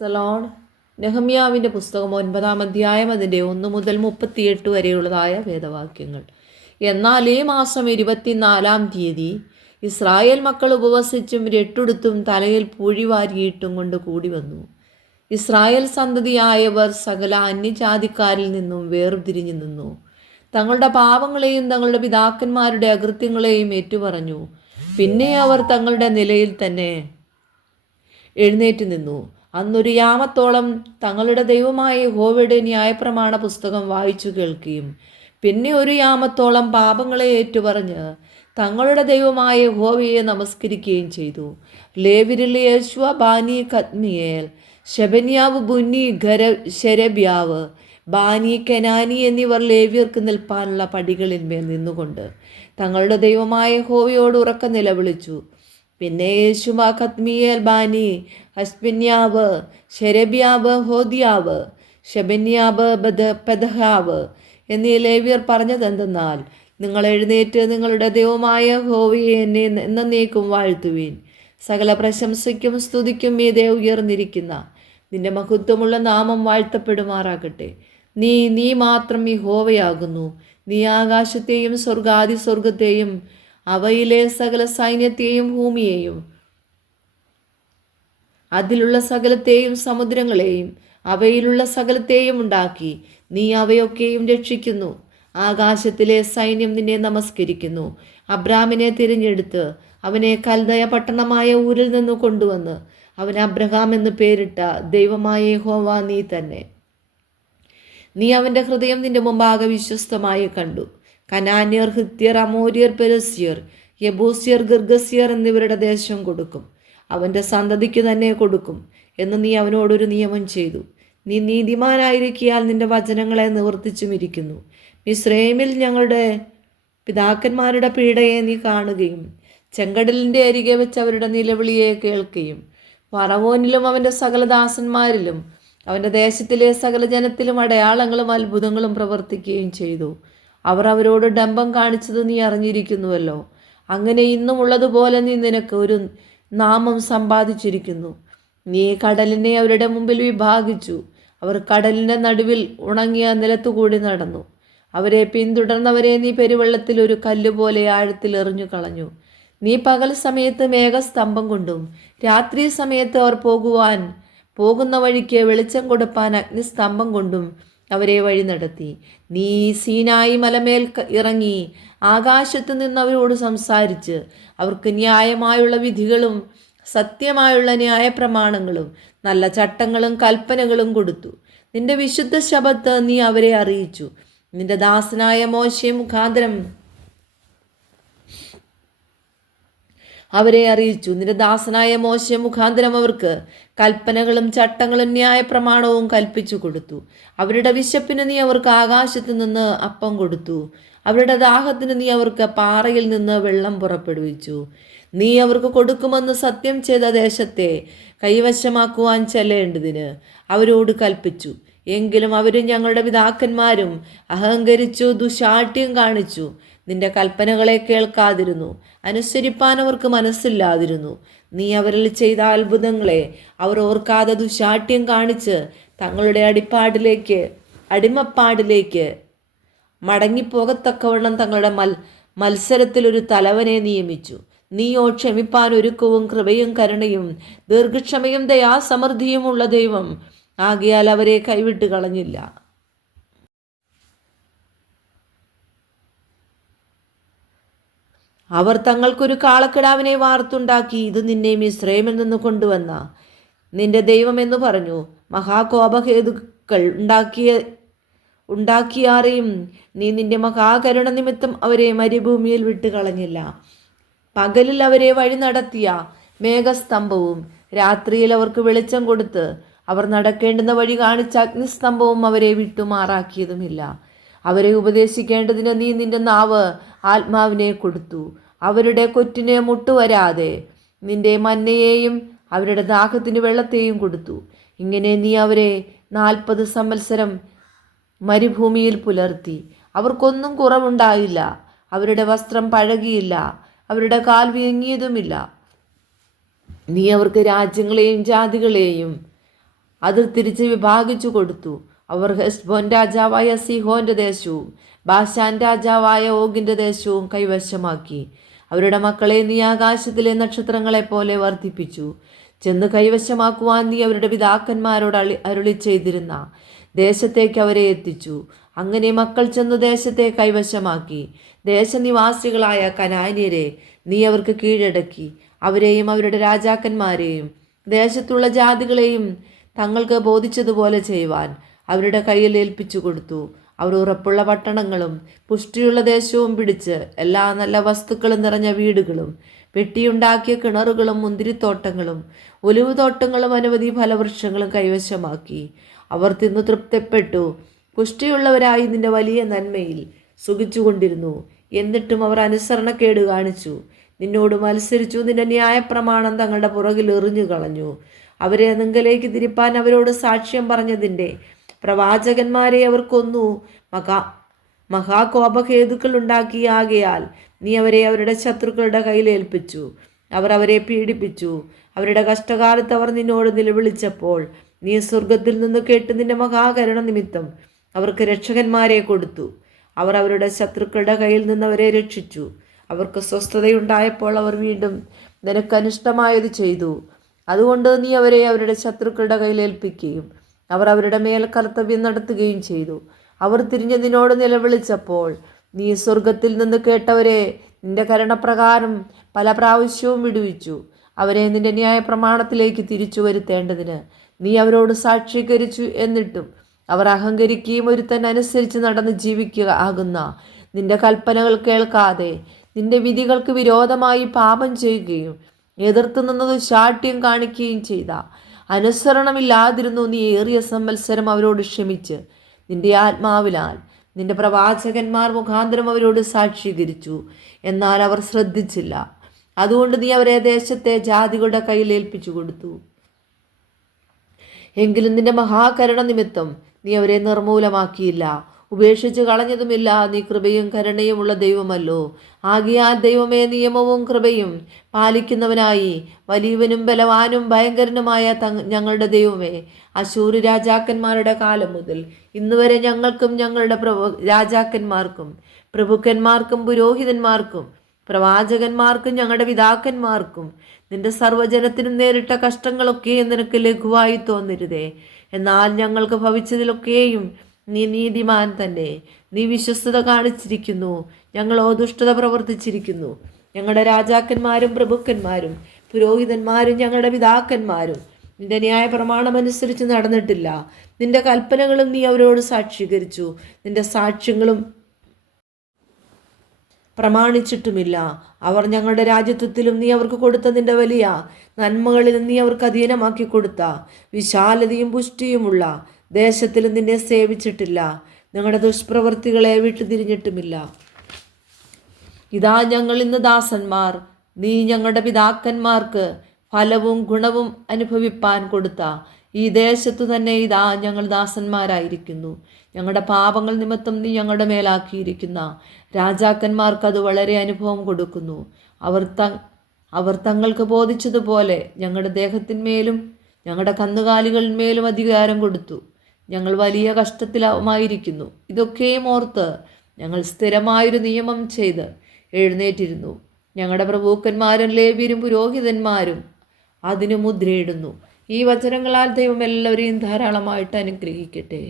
Salon. നെഹമ്യാവിൻ്റെ പുസ്തകം 9-ാം അധ്യായം അതിൻ്റെ 1 മുതൽ 38 വരെയുള്ളതായ വേദവാക്യങ്ങൾ. എന്നാൽ ഈ മാസം 24-ാം തീയതി ഇസ്രായേൽ മക്കൾ ഉപവസിച്ചും രട്ടുടുത്തും തലയിൽ പൂഴി വാരിയിട്ടും കൊണ്ട് കൂടി വന്നു. ഇസ്രായേൽ സന്തതിയായവർ സകല അന്യജാതിക്കാരിൽ നിന്നും വേർതിരിഞ്ഞു നിന്നു. തങ്ങളുടെ പാപങ്ങളെയും തങ്ങളുടെ പിതാക്കന്മാരുടെ അകൃത്യങ്ങളെയും ഏറ്റുപറഞ്ഞു. പിന്നെ അവർ തങ്ങളുടെ നിലയിൽ തന്നെ എഴുന്നേറ്റ് നിന്നു. അന്നൊരു യാമത്തോളം തങ്ങളുടെ ദൈവമായ യഹോവയുടെ ന്യായപ്രമാണ പുസ്തകം വായിച്ചു കേൾക്കുകയും പിന്നെ ഒരു യാമത്തോളം പാപങ്ങളെ ഏറ്റുപറഞ്ഞ് തങ്ങളുടെ ദൈവമായ യഹോവയെ നമസ്കരിക്കുകയും ചെയ്തു. ലേവ്യരിൽ യേശുവ, ബാനി, കദ്മിയേൽ, ശെബന്യാവ്, ബുന്നി, ശെരബ്യാവ്, ബാനി, കെനാനി എന്നിവർ ലേവ്യർക്ക് നിൽപ്പാനുള്ള പടികളിന്മേൽ നിന്നുകൊണ്ട് തങ്ങളുടെ ദൈവമായ യഹോവയോട് ഉറക്കെ നിലവിളിച്ചു. പിന്നെ യേശുവ, കദ്മിയേൽ, ബാനി, ഹസ്ബന്യാവ്, ശെരബ്യാവ്, ഹോദിയാവ്, ശെബന്യാവ്, പെദഹാവ് എന്നീ ലേവ്യർ പറഞ്ഞതെന്തെന്നാൽ, നിങ്ങൾ എഴുന്നേറ്റ് നിങ്ങളുടെ ദൈവമായ യഹോവയെ എന്നെ എന്നേക്കും വാഴ്ത്തുവീൻ. സകല പ്രശംസയ്ക്കും സ്തുതിക്കും മീതെ ഉയർന്നിരിക്കുന്ന നിന്റെ മഹത്വമുള്ള നാമം വാഴ്ത്തപ്പെടുമാറാകട്ടെ. നീ മാത്രം യഹോവയാകുന്നു. നീ ആകാശത്തെയും സ്വർഗാതിസ്വർഗത്തെയും അവയിലെ സകല സൈന്യത്തെയും ഭൂമിയെയും അതിലുള്ള സകലത്തെയും സമുദ്രങ്ങളെയും അവയിലുള്ള സകലത്തെയും ഉണ്ടാക്കി. നീ അവയൊക്കെയും രക്ഷിക്കുന്നു. ആകാശത്തിലെ സൈന്യം നിന്നെ നമസ്കരിക്കുന്നു. അബ്രാമിനെ തിരഞ്ഞെടുത്ത് അവനെ കൽദയ പട്ടണമായ ഊരിൽ നിന്ന് കൊണ്ടുവന്ന് അവന് അബ്രഹാം എന്ന് പേരിട്ട ദൈവമായ യഹോവ നീ തന്നെ. നീ അവൻ്റെ ഹൃദയം നിന്റെ മുമ്പാകെ വിശ്വസ്തമായി കണ്ടു. കനാന്യർ, ഹിത്യർ, അമോര്യർ, പെരിസ്യർ, യെബൂസ്യർ, ഗിർഗസ്യർ എന്നിവരുടെ ദേശം കൊടുക്കും. അവൻ്റെ സന്തതിക്ക് തന്നെ കൊടുക്കും എന്ന് നീ അവനോടൊരു നിയമം ചെയ്തു. നീ നീതിമാനായിരിക്കിയാൽ നിന്റെ വചനങ്ങളെ നിവർത്തിച്ചുമിരിക്കുന്നു. മിസ്രയീമിൽ ഞങ്ങളുടെ പിതാക്കന്മാരുടെ പീഡയെ നീ കാണുകയും ചെങ്കടലിൻ്റെ അരികെ വെച്ച് അവരുടെ നിലവിളിയെ കേൾക്കുകയും ഫറവോനിലും അവൻ്റെ സകല ദാസന്മാരിലും അവൻ്റെ ദേശത്തിലെ സകല ജനത്തിലും അടയാളങ്ങളും അത്ഭുതങ്ങളും പ്രവർത്തിക്കുകയും ചെയ്തു. അവർ അവരോട് ഡംഭം കാണിച്ചത് നീ അറിഞ്ഞിരിക്കുന്നുവല്ലോ. അങ്ങനെ ഇന്നും ഉള്ളതുപോലെ നീ നിനക്ക് ഒരു നാമം സമ്പാദിച്ചിരിക്കുന്നു. നീ കടലിനെ അവരുടെ മുമ്പിൽ വിഭാഗിച്ചു. അവർ കടലിൻ്റെ നടുവിൽ ഉണങ്ങിയ നിലത്തുകൂടി നടന്നു. അവരെ പിന്തുടർന്നവരെ നീ പെരുവെള്ളത്തിൽ ഒരു കല്ലുപോലെ ആഴത്തിൽ എറിഞ്ഞു കളഞ്ഞു. നീ പകൽ സമയത്ത് മേഘസ്തംഭം കൊണ്ടും രാത്രി സമയത്ത് അവർ പോകുന്ന വഴിക്ക് വെളിച്ചം കൊടുപ്പാൻ അഗ്നിസ്തംഭം കൊണ്ടും അവരെ വഴി നടത്തി. നീ സീനായി മലമേൽ ഇറങ്ങി ആകാശത്ത് നിന്ന് അവരോട് സംസാരിച്ച് അവർക്ക് ന്യായമായുള്ള വിധികളും സത്യമായുള്ള ന്യായപ്രമാണങ്ങളും നല്ല ചട്ടങ്ങളും കൽപ്പനകളും കൊടുത്തു. നിന്റെ വിശുദ്ധ ശബ്ബത്ത് നീ അവരെ അറിയിച്ചു. നിന്റെ ദാസനായ മോശെ മുഖാന്തരം അവർക്ക് കൽപ്പനകളും ചട്ടങ്ങളും ന്യായപ്രമാണവും കൽപ്പിച്ചു കൊടുത്തു. അവരുടെ വിശപ്പിന് നീ അവർക്ക് ആകാശത്ത് നിന്ന് അപ്പം കൊടുത്തു. അവരുടെ ദാഹത്തിന് നീ അവർക്ക് പാറയിൽ നിന്ന് വെള്ളം പുറപ്പെടുവിച്ചു. നീ അവർക്ക് കൊടുക്കുമെന്ന് സത്യം ചെയ്ത ദേശത്തെ കൈവശമാക്കുവാൻ ചെല്ലേണ്ടതിന് അവരോട് കൽപ്പിച്ചു. എങ്കിലും അവരും ഞങ്ങളുടെ പിതാക്കന്മാരും അഹങ്കരിച്ചു, ദുശാഠ്യം കാണിച്ചു, നിന്റെ കൽപ്പനകളെ കേൾക്കാതിരുന്നു, അനുസരിപ്പാൻ അവർക്ക് മനസ്സില്ലാതിരുന്നു. നീ അവരിൽ ചെയ്ത അത്ഭുതങ്ങളെ അവർ ഓർക്കാതെ ദുശാഠ്യം കാണിച്ച് തങ്ങളുടെ അടിമപ്പാടിലേക്ക് മടങ്ങിപ്പോകത്തക്കവണ്ണം തങ്ങളുടെ മത്സരത്തിൽ ഒരു തലവനെ നിയമിച്ചു. നീയോ ക്ഷമിപ്പാൻ ഒരുക്കവും കൃപയും കരുണയും ദീർഘക്ഷമയും ദയാസമൃദ്ധിയും ഉള്ള ദൈവം ആകയാൽ അവരെ കൈവിട്ട് കളഞ്ഞില്ല. അവർ തങ്ങൾക്കൊരു കാളക്കിടാവിനെ വാർത്തുണ്ടാക്കി, ഇത് നിന്നെ മിസ്രയീമിൽ നിന്ന് കൊണ്ടുവന്ന നിന്റെ ദൈവമെന്ന് പറഞ്ഞു. മഹാകോപഹേതുക്കൾ ഉണ്ടാക്കിയാരെയും നീ നിന്റെ മഹാകരുണ നിമിത്തം അവരെ മരുഭൂമിയിൽ വിട്ട് കളഞ്ഞില്ല. പകലിൽ അവരെ വഴി നടത്തിയ മേഘസ്തംഭവും രാത്രിയിൽ അവർക്ക് വെളിച്ചം കൊടുത്ത് അവർ നടക്കേണ്ടുന്ന വഴി കാണിച്ച അഗ്നിസ്തംഭവും അവരെ വിട്ടുമാറാക്കിയതുമില്ല. അവരെ ഉപദേശിക്കേണ്ടതിന് നീ നിന്റെ നാവ് ആത്മാവിനെ കൊടുത്തു. അവരുടെ കൊറ്റിന് മുട്ടുവരാതെ നിന്റെ മന്നയെയും അവരുടെ ദാഹത്തിന് വെള്ളത്തെയും കൊടുത്തു. ഇങ്ങനെ നീ അവരെ 40 സംവത്സരം മരുഭൂമിയിൽ പുലർത്തി. അവർക്കൊന്നും കുറവുണ്ടായില്ല. അവരുടെ വസ്ത്രം പഴകിയില്ല, അവരുടെ കാൽ വീങ്ങിയതുമില്ല. നീ അവർക്ക് രാജ്യങ്ങളെയും ജാതികളെയും അത് തിരിച്ച് വിഭാഗിച്ചു കൊടുത്തു. അവർ ഹെസ്ബോൻ രാജാവായ സിഹോന്റെ ദേശവും ബാശാൻ രാജാവായ ഓഗിന്റെ ദേശവും കൈവശമാക്കി. അവരുടെ മക്കളെ നീ ആകാശത്തിലെ നക്ഷത്രങ്ങളെ പോലെ വർദ്ധിപ്പിച്ചു. ചെന്ന് കൈവശമാക്കുവാൻ നീ അവരുടെ പിതാക്കന്മാരോട് അരുളി ചെയ്തിരുന്ന ദേശത്തേക്ക് അവരെ എത്തിച്ചു. അങ്ങനെ മക്കൾ ചെന്നു ദേശത്തെ കൈവശമാക്കി. ദേശനിവാസികളായ കനാന്യരെ നീ അവർക്ക് കീഴടക്കി. അവരെയും അവരുടെ രാജാക്കന്മാരെയും ദേശത്തുള്ള ജാതികളെയും തങ്ങൾക്ക് ബോധിച്ചതുപോലെ ചെയ്യുവാൻ അവരുടെ കയ്യിൽ ഏൽപ്പിച്ചു കൊടുത്തു. അവർ ഉറപ്പുള്ള പട്ടണങ്ങളും പുഷ്ടിയുള്ള ദേശവും പിടിച്ച് എല്ലാ നല്ല വസ്തുക്കളും നിറഞ്ഞ വീടുകളും വെട്ടിയുണ്ടാക്കിയ കിണറുകളും മുന്തിരിത്തോട്ടങ്ങളും ഒലിവുതോട്ടങ്ങളും അനവധി ഫലവൃക്ഷങ്ങളും കൈവശമാക്കി. അവർ തിന്നു തൃപ്തിപ്പെട്ടു പുഷ്ടിയുള്ളവരായി നിന്റെ വലിയ നന്മയിൽ സുഖിച്ചുകൊണ്ടിരുന്നു. എന്നിട്ടും അവർ അനുസരണക്കേട് കാണിച്ചു, നിന്നോട് മത്സരിച്ചു. നിന്റെ ന്യായപ്രമാണം തങ്ങളുടെ പുറകിൽ എറിഞ്ഞു കളഞ്ഞു. അവരെ നിങ്കലേക്ക് തിരിപ്പാൻ അവരോട് സാക്ഷ്യം പറഞ്ഞതിൻ്റെ പ്രവാചകന്മാരെ അവർ കൊന്നു. മഹാകോപഹേതുക്കൾ ഉണ്ടാക്കിയാകയാൽ നീ അവരെ അവരുടെ ശത്രുക്കളുടെ കയ്യിൽ ഏൽപ്പിച്ചു. അവർ അവരെ പീഡിപ്പിച്ചു. അവരുടെ കഷ്ടകാലത്ത് അവർ നിന്നോട് നിലവിളിച്ചപ്പോൾ നീ സ്വർഗത്തിൽ നിന്ന് കേട്ട് നിന്റെ മഹാകരുണ നിമിത്തം അവർക്ക് രക്ഷകന്മാരെ കൊടുത്തു. അവർ അവരുടെ ശത്രുക്കളുടെ കയ്യിൽ നിന്ന് അവരെ രക്ഷിച്ചു. അവർക്ക് സ്വസ്ഥതയുണ്ടായപ്പോൾ അവർ വീണ്ടും നിനക്ക് അനിഷ്ടമായത് ചെയ്തു. അതുകൊണ്ട് നീ അവരെ അവരുടെ ശത്രുക്കളുടെ കയ്യിൽ ഏൽപ്പിക്കുകയും അവർ അവരുടെ മേൽ കർത്തവ്യം നടത്തുകയും ചെയ്തു. അവർ തിരിഞ്ഞ് നിന്നോട് നിലവിളിച്ചപ്പോൾ നീ സ്വർഗത്തിൽ നിന്ന് കേട്ടവരെ നിന്റെ കരുണപ്രകാരം പല പ്രാവശ്യവും വിടുവിച്ചു. അവരെ നിന്റെ ന്യായപ്രമാണത്തിലേക്ക് തിരിച്ചു വരുത്തേണ്ടതിന് നീ അവരോട് സാക്ഷീകരിച്ചു. എന്നിട്ടും അവർ അഹങ്കരിക്കുകയും ഒരുത്തൻ അനുസരിച്ച് നടന്ന് ജീവിക്കുക ആകുന്ന നിന്റെ കൽപ്പനകൾ കേൾക്കാതെ നിന്റെ വിധികൾക്ക് വിരോധമായി പാപം ചെയ്യുകയും എതിർത്ത് നിന്നത് ശാഠ്യം കാണിക്കുകയും ചെയ്ത അനുസരണമില്ലാതിരുന്നു. നീ ഏറിയ സംവത്സരം അവരോട് ക്ഷമിച്ച് നിന്റെ ആത്മാവിനാൽ നിന്റെ പ്രവാചകന്മാർ മുഖാന്തരം അവരോട് സാക്ഷീകരിച്ചു. എന്നാൽ അവർ ശ്രദ്ധിച്ചില്ല. അതുകൊണ്ട് നീ അവരെ ദേശത്തെ ജാതികളുടെ കയ്യിൽ ഏൽപ്പിച്ചു കൊടുത്തു. എങ്കിലും നിന്റെ മഹാകരുണ നിമിത്തം നീ അവരെ നിർമൂലമാക്കിയില്ല, ഉപേക്ഷിച്ച് കളഞ്ഞതുമില്ല. നീ കൃപയും കരുണയുമുള്ള ദൈവമല്ലോ. ആകയാൽ ദൈവമേ, നിയമവും കൃപയും പാലിക്കുന്നവനായി വലിയവനും ബലവാനും ഭയങ്കരനുമായ ഞങ്ങളുടെ ദൈവമേ, അശൂര് രാജാക്കന്മാരുടെ കാലം മുതൽ ഇന്നുവരെ ഞങ്ങൾക്കും ഞങ്ങളുടെ രാജാക്കന്മാർക്കും പ്രഭുക്കന്മാർക്കും പുരോഹിതന്മാർക്കും പ്രവാചകന്മാർക്കും ഞങ്ങളുടെ പിതാക്കന്മാർക്കും നിന്റെ സർവ്വജനത്തിനും നേരിട്ട കഷ്ടങ്ങളൊക്കെ നിനക്ക് ലഘുവായി തോന്നരുതേ. എന്നാൽ ഞങ്ങൾക്ക് ഭവിച്ചതിലൊക്കെയും നീ നീതിമാൻ തന്നെ. നീ വിശ്വസ്തത കാണിച്ചിരിക്കുന്നു, ഞങ്ങളോ ദുഷ്ടത പ്രവർത്തിച്ചിരിക്കുന്നു. ഞങ്ങളുടെ രാജാക്കന്മാരും പ്രഭുക്കന്മാരും പുരോഹിതന്മാരും ഞങ്ങളുടെ പിതാക്കന്മാരും നിന്റെ ന്യായപ്രമാണമനുസരിച്ച് നടന്നിട്ടില്ല. നിന്റെ കൽപ്പനകളും നീ അവരോട് സാക്ഷീകരിച്ചു. നിന്റെ സാക്ഷ്യങ്ങളും പ്രമാണിച്ചിട്ടുമില്ല. അവർ ഞങ്ങളുടെ രാജ്യത്വത്തിലും നീ അവർക്ക് കൊടുത്ത നിന്റെ വലിയ നന്മകളിലും നീ അവർക്ക് അധീനമാക്കി കൊടുത്ത വിശാലതയും പുഷ്ടിയുമുള്ള ദേശത്തിലും നിന്നെ സേവിച്ചിട്ടില്ല. ഞങ്ങളുടെ ദുഷ്പ്രവൃത്തികളെ വിട്ടുതിരിഞ്ഞിട്ടുമില്ല. ഇതാ ഞങ്ങൾ ഇന്ന് ദാസന്മാർ. നീ ഞങ്ങളുടെ പിതാക്കന്മാർക്ക് ഫലവും ഗുണവും അനുഭവിപ്പാൻ കൊടുത്ത ഈ ദേശത്തു തന്നെ ഇതാ ഞങ്ങൾ ദാസന്മാരായിരിക്കുന്നു. ഞങ്ങളുടെ പാപങ്ങൾ നിമിത്തം നീ ഞങ്ങളുടെ മേലാക്കിയിരിക്കുന്ന രാജാക്കന്മാർക്ക് അത് വളരെ അനുഭവം കൊടുക്കുന്നു. അവർ തങ്ങൾക്ക് ബോധിച്ചതുപോലെ ഞങ്ങളുടെ ദേഹത്തിന്മേലും ഞങ്ങളുടെ കന്നുകാലികളിന്മേലും അധികാരം കൊടുത്തു. ഞങ്ങൾ വലിയ കഷ്ടത്തിലുമായിരിക്കുന്നു. ഇതൊക്കെയും ഓർത്ത് ഞങ്ങൾ സ്ഥിരമായൊരു നിയമം ചെയ്ത് എഴുന്നേറ്റിരുന്നു. ഞങ്ങളുടെ പ്രഭുക്കന്മാരും ലേവ്യരും പുരോഹിതന്മാരും അതിന് മുദ്രയിടുന്നു. ഈ വചനങ്ങളാൽ ദൈവം എല്ലാവരെയും ധാരാളമായിട്ട് അനുഗ്രഹിക്കട്ടെ.